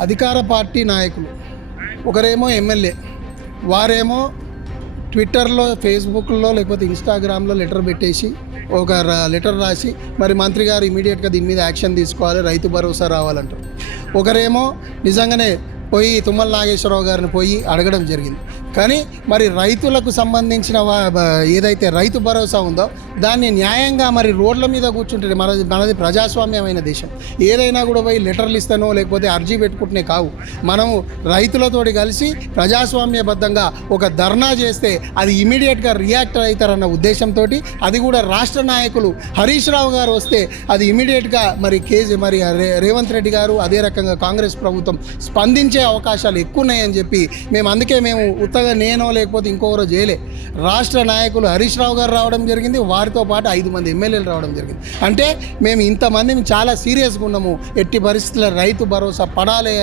అధికార పార్టీ నాయకులు. ఒకరేమో ఎమ్మెల్యే వారేమో ట్విట్టర్లో ఫేస్బుక్లో లేకపోతే ఇన్స్టాగ్రామ్లో లెటర్ పెట్టేసి ఒక లెటర్ రాసి మరి మంత్రి గారు ఇమీడియట్గా దీని మీద యాక్షన్ తీసుకోవాలి రైతు భరోసా రావాలంటారు. ఒకరేమో నిజంగానే పోయి తుమ్మల నాగేశ్వరరావు గారిని పోయి అడగడం జరిగింది. కానీ మరి రైతులకు సంబంధించిన ఏదైతే రైతు భరోసా ఉందో దాన్ని న్యాయంగా మరి రోడ్ల మీద కూర్చుంటే మనది మనది ప్రజాస్వామ్యమైన దేశం. ఏదైనా కూడా పోయి లెటర్లు ఇస్తానో లేకపోతే అర్జీ పెట్టుకుంటునే కావు. మనము రైతులతోటి కలిసి ప్రజాస్వామ్యబద్ధంగా ఒక ధర్నా చేస్తే అది ఇమీడియట్గా రియాక్ట్ అవుతారన్న ఉద్దేశంతో అది కూడా రాష్ట్ర నాయకులు హరీష్ రావు గారు వస్తే అది ఇమీడియట్గా మరి కేజీ మరి రేవంత్ రెడ్డి గారు అదే రకంగా కాంగ్రెస్ ప్రభుత్వం స్పందించే అవకాశాలు ఎక్కువ ఉన్నాయని చెప్పి మేము అందుకే మేము ఉత్తగా నేనో లేకపోతే ఇంకొకరో చేయలే రాష్ట్ర నాయకులు హరీష్ రావు గారు రావడం జరిగింది వారితో పాటు ఐదు మంది ఎమ్మెల్యేలు రావడం జరిగింది. అంటే మేము ఇంతమంది చాలా సీరియస్గా ఉన్నాము. ఎట్టి పరిస్థితుల్లో రైతు భరోసా పడాలి అని